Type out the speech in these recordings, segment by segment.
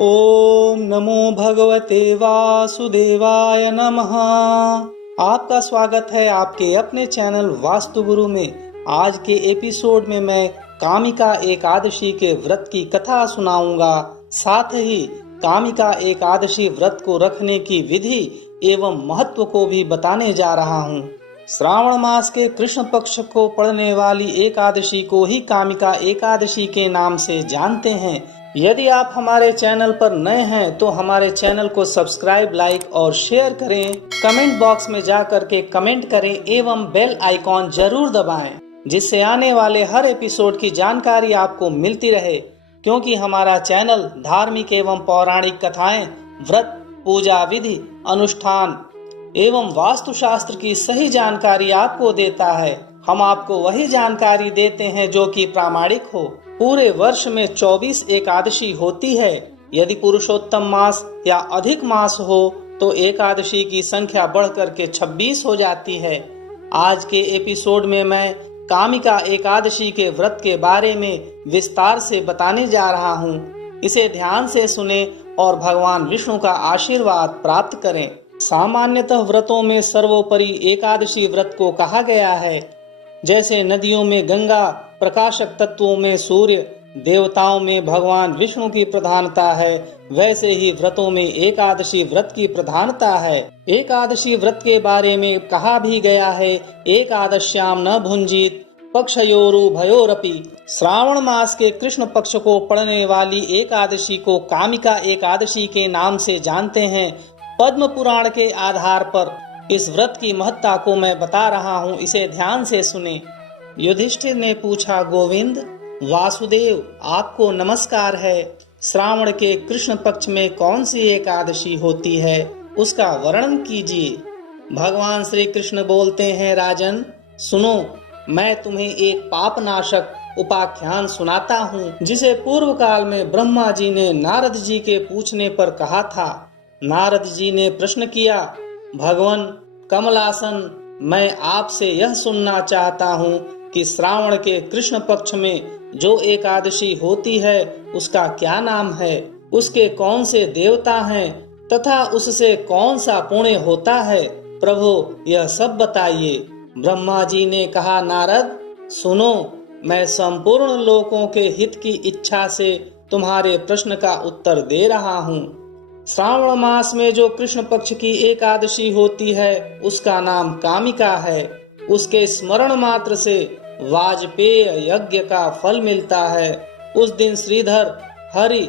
ओम नमो भगवते वासुदेवाय नमः। आपका स्वागत है आपके अपने चैनल वास्तु गुरु में। आज के एपिसोड में मैं कामिका एकादशी के व्रत की कथा सुनाऊंगा। साथ ही कामिका एकादशी व्रत को रखने की विधि एवं महत्व को भी बताने जा रहा हूँ। श्रावण मास के कृष्ण पक्ष को पड़ने वाली एकादशी को ही कामिका एकादशी के नाम से जानते हैं। यदि आप हमारे चैनल पर नए हैं तो हमारे चैनल को सब्सक्राइब, लाइक और शेयर करें। कमेंट बॉक्स में जा करके कमेंट करें एवं बेल आइकॉन जरूर दबाएं, जिससे आने वाले हर एपिसोड की जानकारी आपको मिलती रहे। क्योंकि हमारा चैनल धार्मिक एवं पौराणिक कथाएं, व्रत, पूजा विधि, अनुष्ठान एवं वास्तुशास्त्र की सही जानकारी आपको देता है। हम आपको वही जानकारी देते हैं जो कि प्रामाणिक हो। पूरे वर्ष में 24 एकादशी होती है। यदि पुरुषोत्तम मास या अधिक मास हो तो एकादशी की संख्या बढ़कर के 26 हो जाती है। आज के एपिसोड में मैं कामिका एकादशी के व्रत के बारे में विस्तार से बताने जा रहा हूँ। इसे ध्यान से सुने और भगवान विष्णु का आशीर्वाद प्राप्त करें। सामान्यतः व्रतों में सर्वोपरि एकादशी व्रत को कहा गया है। जैसे नदियों में गंगा, प्रकाशक तत्वों में सूर्य, देवताओं में भगवान विष्णु की प्रधानता है, वैसे ही व्रतों में एकादशी व्रत की प्रधानता है। एकादशी व्रत के बारे में कहा भी गया है, एकादश्याम न भुंजीत पक्षयोरुभयोरपि। श्रावण मास के कृष्ण पक्ष को पड़ने वाली एकादशी को कामिका एकादशी के नाम से जानते हैं। पद्म पुराण के आधार पर इस व्रत की महत्ता को मैं बता रहा हूँ, इसे ध्यान से सुने। युधिष्ठिर ने पूछा, गोविंद, वासुदेव आपको नमस्कार है। श्रावण के कृष्ण पक्ष में कौन सी एकादशी होती है, उसका वर्णन कीजिए। भगवान श्री कृष्ण बोलते हैं, राजन सुनो, मैं तुम्हें एक पापनाशक उपाख्यान सुनाता हूँ, जिसे पूर्व काल में ब्रह्मा जी ने नारद जी के पूछने पर कहा था। नारद जी ने प्रश्न किया, भगवान कमलासन, मैं आपसे यह सुनना चाहता हूँ कि श्रावण के कृष्ण पक्ष में जो एकादशी होती है उसका क्या नाम है, उसके कौन से देवता हैं तथा उससे कौन सा पुण्य होता है। प्रभु यह सब बताइए। ब्रह्मा जी ने कहा, नारद सुनो, मैं संपूर्ण लोकों के हित की इच्छा से तुम्हारे प्रश्न का उत्तर दे रहा हूँ। श्रावण मास में जो कृष्ण पक्ष की एकादशी होती है उसका नाम कामिका है। उसके स्मरण मात्र से वाजपेय यज्ञ का फल मिलता है। उस दिन श्रीधर, हरि,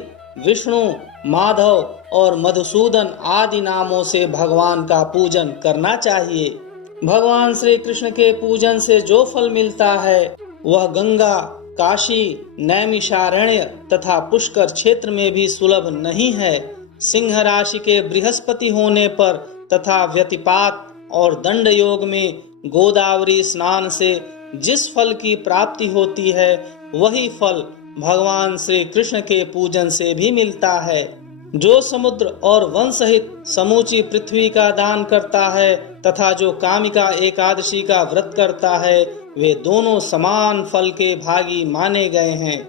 विष्णु, माधव और मधुसूदन आदि नामों से भगवान का पूजन करना चाहिए। भगवान श्री कृष्ण के पूजन से जो फल मिलता है वह गंगा, काशी, नैमिषारण्य तथा पुष्कर क्षेत्र में भी सुलभ नहीं है। सिंह राशि के बृहस्पति होने पर तथा व्यतिपात और दंड योग में गोदावरी स्नान से जिस फल की प्राप्ति होती है वही फल भगवान श्री कृष्ण के पूजन से भी मिलता है। जो समुद्र और वन सहित समूची पृथ्वी का दान करता है तथा जो कामिका एकादशी का व्रत करता है, वे दोनों समान फल के भागी माने गए हैं।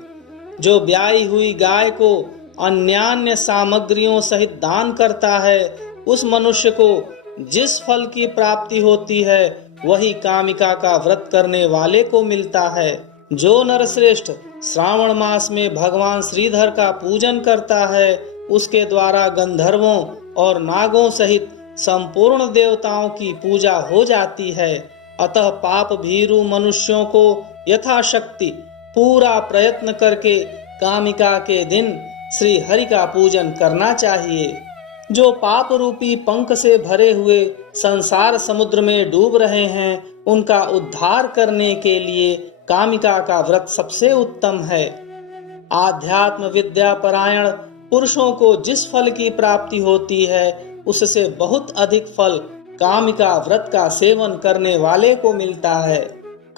जो ब्याई हुई गाय को अन्यान्य सामग्रियों सहित दान करता है, उस मनुष्य को जिस फल की प्राप्ति होती है वही कामिका का व्रत करने वाले को मिलता है। जो नरश्रेष्ठ श्रावण मास में भगवान श्रीधर का पूजन करता है, उसके द्वारा गंधर्वों और नागों सहित संपूर्ण देवताओं की पूजा हो जाती है। अतः पाप भीरु मनुष्यों को यथाशक्ति पूरा प्रयत्न करके कामिका के दिन श्री हरि का पूजन करना चाहिए। जो पाप रूपी पंख से भरे हुए संसार समुद्र में डूब रहे हैं, उनका उद्धार करने के लिए कामिका का व्रत सबसे उत्तम है। आध्यात्म विद्या परायण पुरुषों को जिस फल की प्राप्ति होती है उससे बहुत अधिक फल कामिका व्रत का सेवन करने वाले को मिलता है।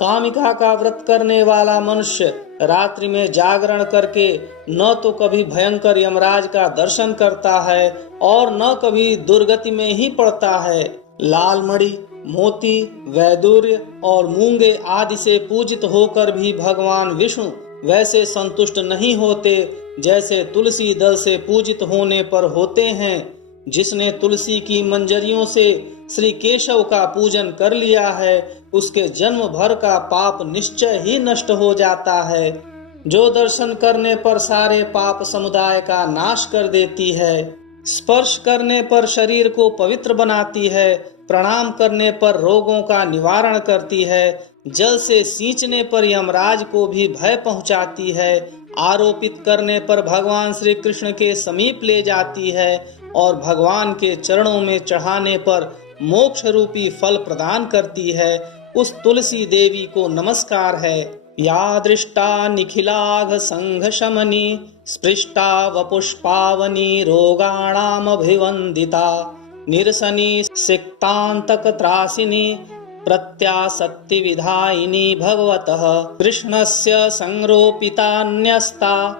कामिका का व्रत करने वाला मनुष्य रात्रि में जागरण करके न तो कभी भयंकर यमराज का दर्शन करता है और न कभी दुर्गति में ही पड़ता है। लाल मणि, मोती, वैदुर्य और मूंगे आदि से पूजित होकर भी भगवान विष्णु वैसे संतुष्ट नहीं होते जैसे तुलसी दल से पूजित होने पर होते हैं। जिसने तुलसी की मंजरियों से श्री केशव का पूजन कर लिया है, उसके जन्म भर का पाप निश्चय ही नष्ट हो जाता है। जो दर्शन करने पर सारे पाप समुदाय का नाश कर देती है, स्पर्श करने पर शरीर को पवित्र बनाती है, प्रणाम करने पर रोगों का निवारण करती है, जल से सींचने पर यमराज को भी भय पहुंचाती है, आरोपित करने पर भगवान श्री कृष्ण के समीप ले जाती है और भगवान के चरणों में चढ़ाने पर मोक्ष रूपी फल प्रदान करती है, उस तुलसी देवी को नमस्कार है। या दृष्टा निखिलाघ संघ शमनी स्पृष्टा वपुष्पावनी रोगाणामभिवंदिता निरसनी सिक्तांतक त्रासिनी प्रत्यासक्ति विधायिनी भगवतः कृष्णस्य संरोपितान्यस्ता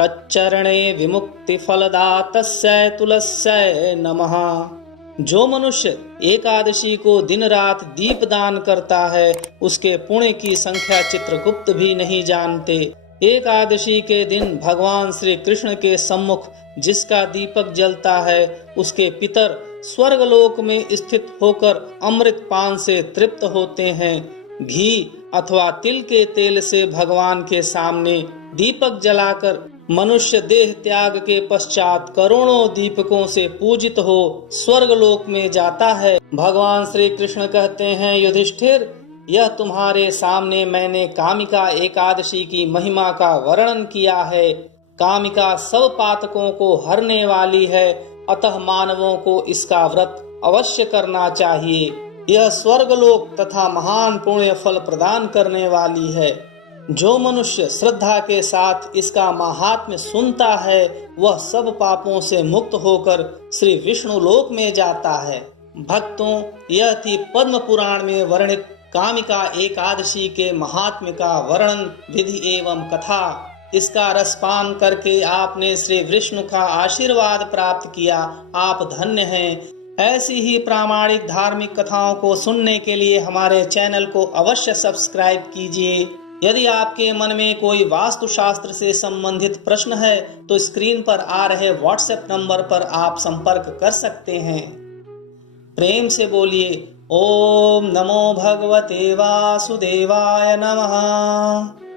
तच्चरणे विमुक्ति फलदा तस्यै तुलस्यै नमः। जो मनुष्य एकादशी को दिन रात दीप दान करता है, उसके पुण्य की संख्या चित्रगुप्त भी नहीं जानते। एकादशी के दिन भगवान श्री कृष्ण के सम्मुख जिसका दीपक जलता है, उसके पितर स्वर्गलोक में स्थित होकर अमृत पान से तृप्त होते हैं। घी अथवा तिल के तेल से भगवान के सामने दीपक जलाकर मनुष्य देह त्याग के पश्चात करोड़ों दीपकों से पूजित हो स्वर्गलोक में जाता है। भगवान श्री कृष्ण कहते हैं, युधिष्ठिर, यह तुम्हारे सामने मैंने कामिका एकादशी की महिमा का वर्णन किया है। कामिका सब पातकों को हरने वाली है, अतः मानवों को इसका व्रत अवश्य करना चाहिए। यह स्वर्गलोक तथा महान पुण्य फल प्रदान करने वाली है। जो मनुष्य श्रद्धा के साथ इसका महात्म्य सुनता है, वह सब पापों से मुक्त होकर श्री विष्णु लोक में जाता है। भक्तों, यह थी पद्म पुराण में वर्णित कामिका एकादशी के महात्म्य का वर्णन विधि एवं कथा। इसका रसपान करके आपने श्री विष्णु का आशीर्वाद प्राप्त किया, आप धन्य हैं। ऐसी ही प्रामाणिक धार्मिक कथाओं को सुनने के लिए हमारे चैनल को अवश्य सब्सक्राइब कीजिए। यदि आपके मन में कोई वास्तुशास्त्र से संबंधित प्रश्न है तो स्क्रीन पर आ रहे व्हाट्सएप नंबर पर आप संपर्क कर सकते हैं। प्रेम से बोलिए ओम नमो भगवते वासुदेवाय नमः।